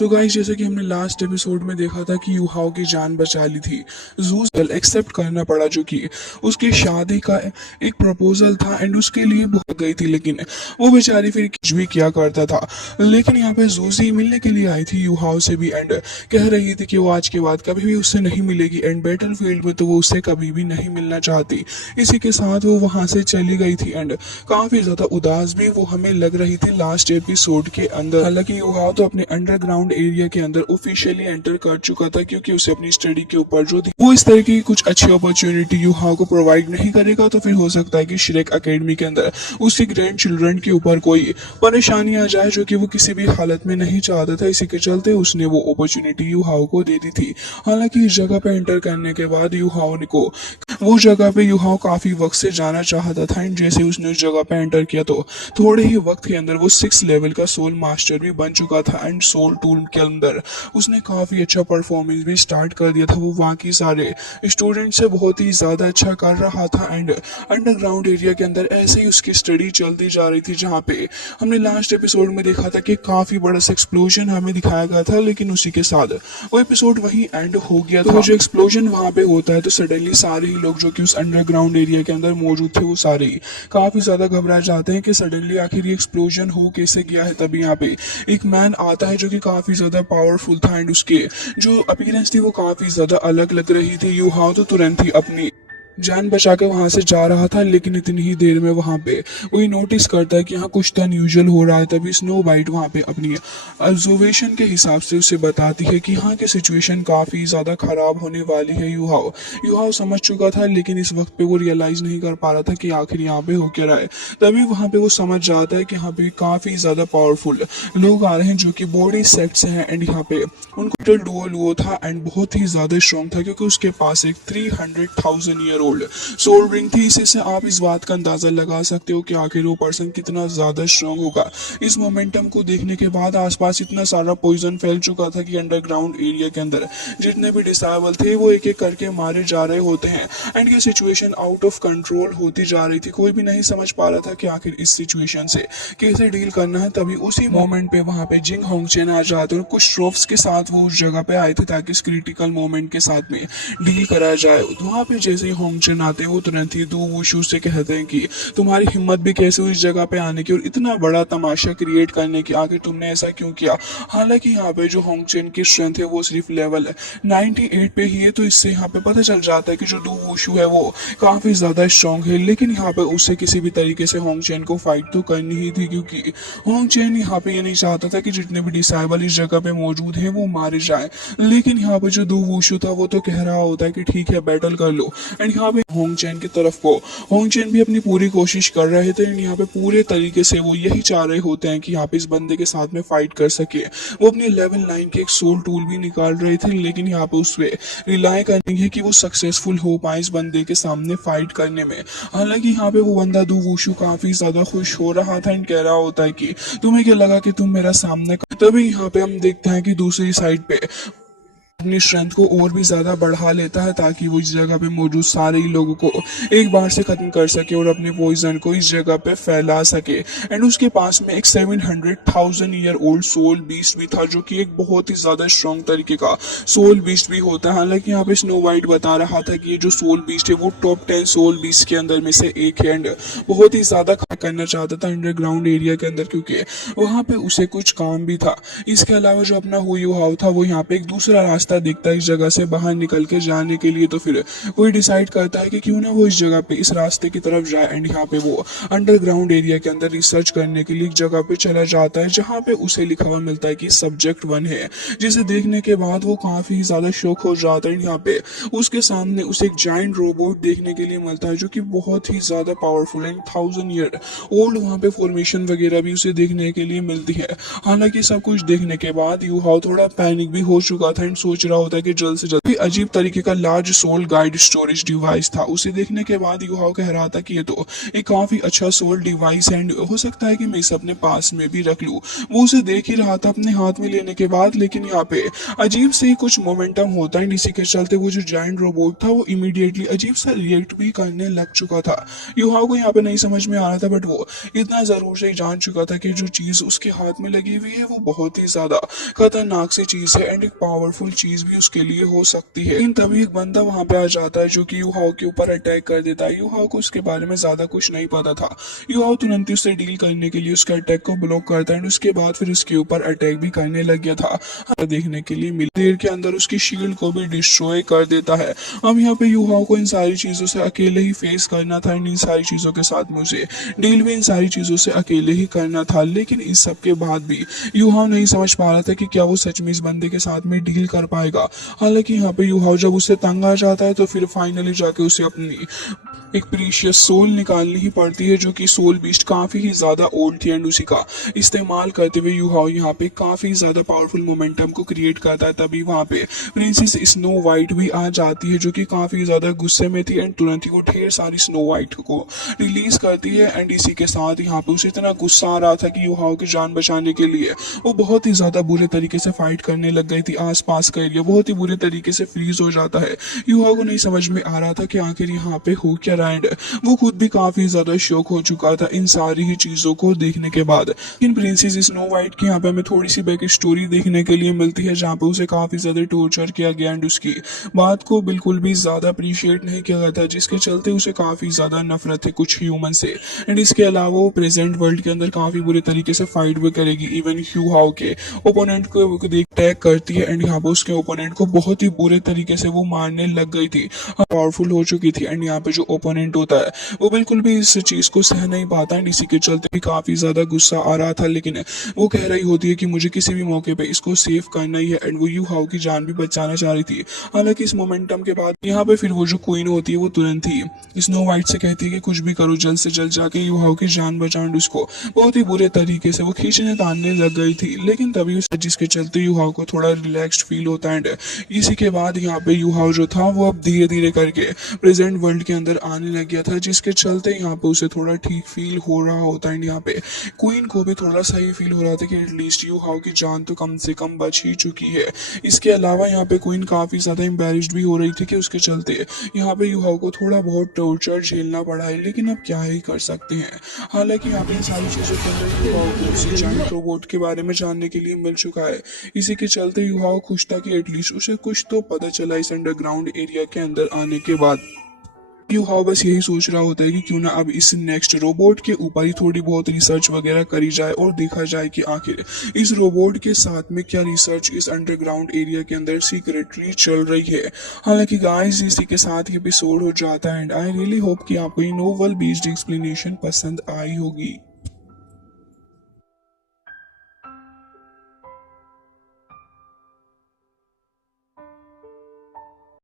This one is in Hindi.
सो गाइस, जैसे कि हमने लास्ट एपिसोड में देखा था कि यूहाओ की जान बचा ली थी। जूस एक्सेप्ट करना पड़ा, जो कि उसकी शादी का एक प्रपोजल था एंड उसके लिए बहुत गई थी, लेकिन वो बेचारी फिर कुछ भी किया करता था। लेकिन यहाँ पे जूसी मिलने के लिए आई थी यूहाओ से भी एंड कह रही थी कि वो आज के बाद कभी भी उससे नहीं मिलेगी एंड बैटल फील्ड में तो वो उससे कभी भी नहीं मिलना चाहती। इसी के साथ वो वहां से चली गई थी एंड काफी ज्यादा उदास भी वो हमें लग रही थी लास्ट एपिसोड के अंदर। हालांकि यूहाओ तो अपने अंडरग्राउंड एरिया के अंदर ऑफिशियली एंटर कर चुका था, क्योंकि उसे अपनी स्टडी के ऊपर जो थी वो इस तरह की कुछ अच्छी अपॉर्चुनिटी यूहाओ को प्रोवाइड नहीं करेगा। तो फिर हो सकता है कि श्रेक एकेडमी के अंदर उसके ग्रैंड चिल्ड्रन के ऊपर कोई परेशानी आ जाए, जो कि वो किसी भी हालत में नहीं चाहता था। इसी के चलते उसने वो अपॉर्चुनिटी यूहाओ को दे दी थी। हालांकि इस जगह पे एंटर करने के बाद यूहाओ को वो जगह पे यूहाओ काफी वक्त से जाना चाहता था एंड जैसे उसने उस जगह पे एंटर किया तो थोड़े ही वक्त के अंदर वो 6 लेवल का सोल मास्टर भी बन चुका था एंड सोल टूल के अंदर उसने काफी अच्छा परफॉर्मेंस भी स्टार्ट कर दिया था। वो बाकी सारे स्टूडेंट से बहुत ही ज्यादा अच्छा कर रहा था एंड अंडरग्राउंड एरिया के अंदर ऐसे ही उसकी स्टडी चलती जा रही थी, जहाँ पे हमने लास्ट एपिसोड में देखा था कि काफी बड़ा सा एक्सप्लोजन हमें दिखाया गया था, लेकिन उसी के साथ वो एपिसोड वही एंड हो गया था। जो एक्सप्लोजन वहां पे होता है तो सडनली सारे ही लोग जो कि उस अंडरग्राउंड एरिया के अंदर मौजूद थे वो सारे ही काफी ज्यादा घबरा जाते हैं कि सडनली आखिर ये एक्सप्लोजन हो कैसे गया है। तभी यहाँ पे एक मैन आता है जो कि काफी ज्यादा पावरफुल था एंड उसके जो अपीयरेंस थी वो काफी ज्यादा अलग लग रही थी। यूहाओ तो तुरंत ही अपनी जान बचा के वहां से जा रहा था, लेकिन इतनी ही देर में वहां पे वही नोटिस करता है कि यहाँ कुछ तो अनयूजुअल हो रहा है। तभी स्नो वाइट वहां पे अपनी ऑब्जर्वेशन के हिसाब से उसे बताती है कि यहाँ की सिचुएशन काफी ज्यादा खराब होने वाली है। यूहाओ यूहाओ समझ चुका था, लेकिन इस वक्त पे वो रियलाइज नहीं कर पा रहा था कि आखिर यहाँ पे हो क्या रहा है। तभी वहां पे वो समझ जाता है कि यहाँ पे काफी ज्यादा पावरफुल लोग आ रहे हैं जो कि बॉडी सेट से हैं एंड यहाँ पे उनको डुओ लुओ था एंड बहुत ही ज्यादा स्ट्रॉन्ग था, क्योंकि उसके पास एक 300,000 ईयर ओल्ड सोल रिंग थी। इसी से आप इस बात का अंदाजा लगा सकते हो कि आखिर वो पर्सन कितना ज्यादा स्ट्रॉन्ग होगा। इस मोमेंटम को देखने के बाद आसपास इतना सारा पॉइजन फैल चुका था कि अंडरग्राउंड एरिया के अंदर जितने भी डिसेबल थे वो एक एक करके मारे जा रहे होते हैं एंड ये सिचुएशन आउट ऑफ कंट्रोल होती जा रही थी। कोई भी नहीं समझ पा रहा था कि आखिर इस सिचुएशन से कैसे डील करना है। तभी उसी मोमेंट पे वहां पे जिंग होंगचेन आ जाते और कुछ ट्रोफ्स के साथ वो उस जगह पे आए थे ताकि इस क्रिटिकल मोमेंट के साथ में डील कराया जाए। वहां पे जैसे ही होंगचेन आते हैं वो तुरंत ही दो वुशु से कहते हैं कि तुम्हारी हिम्मत भी कैसे हुई इस जगह पे आने की और इतना बड़ा तमाशा क्रिएट करने की, आखिर तुमने ऐसा क्यों किया। हालांकि यहाँ पे जो होंगचेन की स्ट्रेंथ है वो सिर्फ लेवल 98 पे ही है, तो इससे यहाँ पे पता चल जाता है कि जो दो वुशु है वो काफी ज्यादा स्ट्रॉन्ग है। लेकिन यहाँ पे उससे किसी भी तरीके से होंगचेन को फाइट तो करनी ही थी, क्योंकि होंगचेन यहाँ पे ये नहीं चाहता था कि जितने भी डिसेबल इस जगह पे मौजूद है वो मारे जाए। लेकिन यहाँ पे जो दो वुशु था वो तो कह रहा होता है कि ठीक है बैटल कर लो एंड यहाँ पे होंगचेन की तरफ को होंगचेन भी अपनी पूरी कोशिश कर रहे थे। यहाँ पे पूरे तरीके से वो यही चाह रहे होते हैं कि यहाँ पे इस बंदे के साथ में फाइट कर सके। वो अपनी लेवल 9 के एक सोल टूल भी निकाल रहे थे, लेकिन यहाँ पे उस पर रिलाय करनी है कि वो सक्सेसफुल हो पाए इस बंदे के सामने फाइट करने में। हालांकि यहाँ पे वो बंदा दो वुशु काफी ज्यादा खुश हो रहा था एंड कह रहा होता है कि तुम्हें क्या लगा कि तुम मेरा सामने। तभी यहाँ पे हम देखते हैं कि दूसरी साइड पे अपनी स्ट्रेंथ को और भी ज्यादा बढ़ा लेता है ताकि वो इस जगह पे मौजूद सारे ही लोगों को एक बार से खत्म कर सके और अपने पॉइजन को इस जगह पे फैला सके। एंड उसके पास में एक 700,000 ईयर ओल्ड सोल बीस्ट भी था, जो कि एक बहुत ही ज्यादा स्ट्रॉन्ग तरीके का सोल बीस्ट भी होता है। हालांकि यहाँ पे स्नो वाइट बता रहा था कि ये जो सोल बीस्ट है वो टॉप 10 सोल बीस्ट के अंदर में से एक है एंड बहुत ही ज्यादा करना चाहता था अंडरग्राउंड एरिया के अंदर, क्योंकि वहां पे उसे कुछ काम भी था। इसके अलावा जो अपना हुई था वो यहाँ पे एक दूसरा रास्ता दिखता है इस जगह से बाहर निकल के जाने के लिए। तो फिर कोई डिसाइड करता है कि क्यों ना वो इस जगह पे इस रास्ते की तरफ जाए एंड यहाँ पे वो अंडरग्राउंड एरिया के अंदर रिसर्च करने के लिए एक जगह पे चला जाता है, जहाँ पे उसे लिखा हुआ मिलता है कि सब्जेक्ट 1 है, जिसे देखने के बाद वो काफी ज्यादा शौक हो जाता है। यहाँ पे उसके सामने उसे एक जाइंट रोबोट देखने के लिए मिलता है जो कि बहुत ही ज्यादा पावरफुल है। 1000 ईयर ओल्ड वहाँ पे फॉर्मेशन वगैरह भी उसे देखने के लिए मिलती है। हालांकि सब कुछ देखने के बाद यूहाओ थोड़ा पैनिक भी हो चुका था एंड सोच सोच रहा होता है कि जल्द से जल्द भी अजीब तरीके का लार्ज सोल गाइड स्टोरेज डिवाइस था। उसे देखने के बाद युहाओ कह रहा था कि ये तो एक काफी अच्छा सोल डिवाइस है एंड हो सकता है कि मैं इसे अपने पास में भी रख लूं। वो उसे देख ही रहा था अपने हाथ में लेने के बाद, लेकिन यहाँ पे अजीब से ही कुछ मोमेंटम होता है। इसी के चलते वो जो जायंट रोबोट था वो इमीडिएटली अजीब सा रिएक्ट भी करने लग चुका था। युहाओ को यहाँ पे नहीं समझ में आ रहा था, बट वो इतना जरूर से ही जान चुका था कि जो चीज उसके हाथ में लगी हुई है वो बहुत ही ज्यादा खतरनाक सी चीज है एंड एक पावरफुल चीज भी उसके लिए हो सकती है। लेकिन तभी एक बंदा वहां पे आ जाता है जो कि युहाओ के ऊपर अटैक कर देता है। युहाओ को उसके बारे में ज्यादा कुछ नहीं पता था। युहाओ तुरंत ही उससे डील करने के लिए उसके अटैक को ब्लॉक करता है एंड उसके बाद फिर उसके ऊपर अटैक भी करने लग गया था। देखने के लिए मिली देर के अंदर उसकी शील्ड को भी डिस्ट्रॉय कर देता है। अब यहाँ पे युहाओ को इन सारी चीजों से अकेले ही फेस करना था एंड इन सारी चीजों के साथ में उसे डील भी इन सारी चीजों से अकेले ही करना था। लेकिन इस सब के बाद भी युहाओ नहीं समझ पा रहा था कि क्या वो सच में इस बंदे के साथ में डील कर पाएगा। हालांकि यहाँ पे युहाओ जब उससे तंग आ जाता है तो फिर फाइनली जाके उसे अपनी एक प्रीशियस सोल निकालनी ही पड़ती है, जो कि सोल बीस्ट काफी ही ज्यादा ओल्ड थी एंड उसी का इस्तेमाल करते हुए युहाओ यहाँ पे काफी ज्यादा पावरफुल मोमेंटम को क्रिएट करता है। तभी वहां पे प्रिंसेस स्नो वाइट भी आ जाती है जो कि काफी ज्यादा गुस्से में थी एंड तुरंत ही वो ढेर सारी स्नो वाइट को रिलीज करती है एंड इसी के साथ यहाँ पे उसे इतना गुस्सा आ रहा था कि युहाओ की जान बचाने के लिए वो बहुत ही ज्यादा बुरे तरीके से फाइट करने लग गई थी। आसपास का एरिया बहुत ही बुरे तरीके से फ्रीज हो जाता है। युहाओ को नहीं समझ में आ रहा था कि आखिर यहाँ पे हो क्या रहा है। वो खुद भी काफी ज्यादा शॉक हो चुका था इन सारी ही चीजों को देखने के बाद। इन प्रिंसेस स्नो वाइट की यहाँ पे हमें थोड़ी सी बैक स्टोरी देखने के लिए मिलती है जहाँ पे उसे काफी ज्यादा टॉर्चर किया गया एंड उसकी बात को बिल्कुल भी ज्यादा अप्रिशिएट नहीं किया गया था, जिसके चलते उसे काफी ज्यादा नफरत है कुछ ह्यूमन से एंड इसके अलावा वो प्रेजेंट वर्ल्ड के अंदर काफी बुरे तरीके से फाइट भी करेगी। इवन युहाओ के ओपोनेंट को देख अटैक करती है एंड यहाँ पे उसके ओपोनेंट को बहुत ही बुरे तरीके से वो मारने लग गई थी, पावरफुल हो चुकी थी एंड यहाँ पे जो ओपोनेंट होता है वो बिल्कुल भी इस चीज को सह नहीं पाता एंड इसी के चलते भी काफी ज्यादा गुस्सा आ रहा था। लेकिन वो कह रही होती है कि मुझे किसी भी मौके पे इसको सेव करना ही है एंड वो युहाओ की जान भी बचाना चाह रही थी। हालांकि इस मोमेंटम के बाद यहाँ पे फिर वो जो क्वीन होती है वो तुरंत ही स्नो वाइट से कहती है कि कुछ भी करो, जल्द से जल्द जाके युहाओ की जान बचाओ एंड उसको बहुत ही बुरे तरीके से वो खींचने तानने लग गई थी। लेकिन तभी उस जिसके चलते युहाओ को थोड़ा रिलैक्स्ड फील होता है एंड इसी के बाद यहाँ पे युहाओ जो था वो अब धीरे धीरे करके प्रेजेंट वर्ल्ड के अंदर आने लग गया था, जिसके चलते यहाँ पे उसे थोड़ा ठीक फील हो रहा होता है। यहाँ पे क्वीन को भी थोड़ा सही फील हो रहा था कि एटलीस्ट युहाओ की जान तो कम से कम बच ही चुकी है। इसके अलावा यहाँ पे क्वीन काफी ज्यादा एम्बेरस्ड भी हो रही थी कि उसके चलते यहाँ पे युहाओ को थोड़ा बहुत टॉर्चर झेलना पड़ा है, लेकिन अब क्या ही कर सकते हैं। हालांकि यहाँ पे इन सारी चीजों के अंदर युहाओ को उसी जायंट रोबोट के बारे में जानने के लिए मिल चुका है। इसी के चलते युहाओ खुश था कि एटलीस्ट उसे कुछ तो पता चला इस अंडरग्राउंड एरिया के अंदर आने के बाद। युहाओ बस यही सोच रहा होता है कि क्यों ना अब इस नेक्स्ट रोबोट के ऊपर ही थोड़ी बहुत रिसर्च वगैरह करी जाए और देखा जाए कि आखिर इस रोबोट के साथ में क्या रिसर्च इस अंडरग्राउंड एरिया के अंदर सीक्रेटली चल रही है। हालांकि गाइस इसी के साथ एपिसोड हो जाता है एंड आई रियली होप कि आपको ये नोवेल बेस्ड एक्सप्लेनेशन पसंद आई होगी।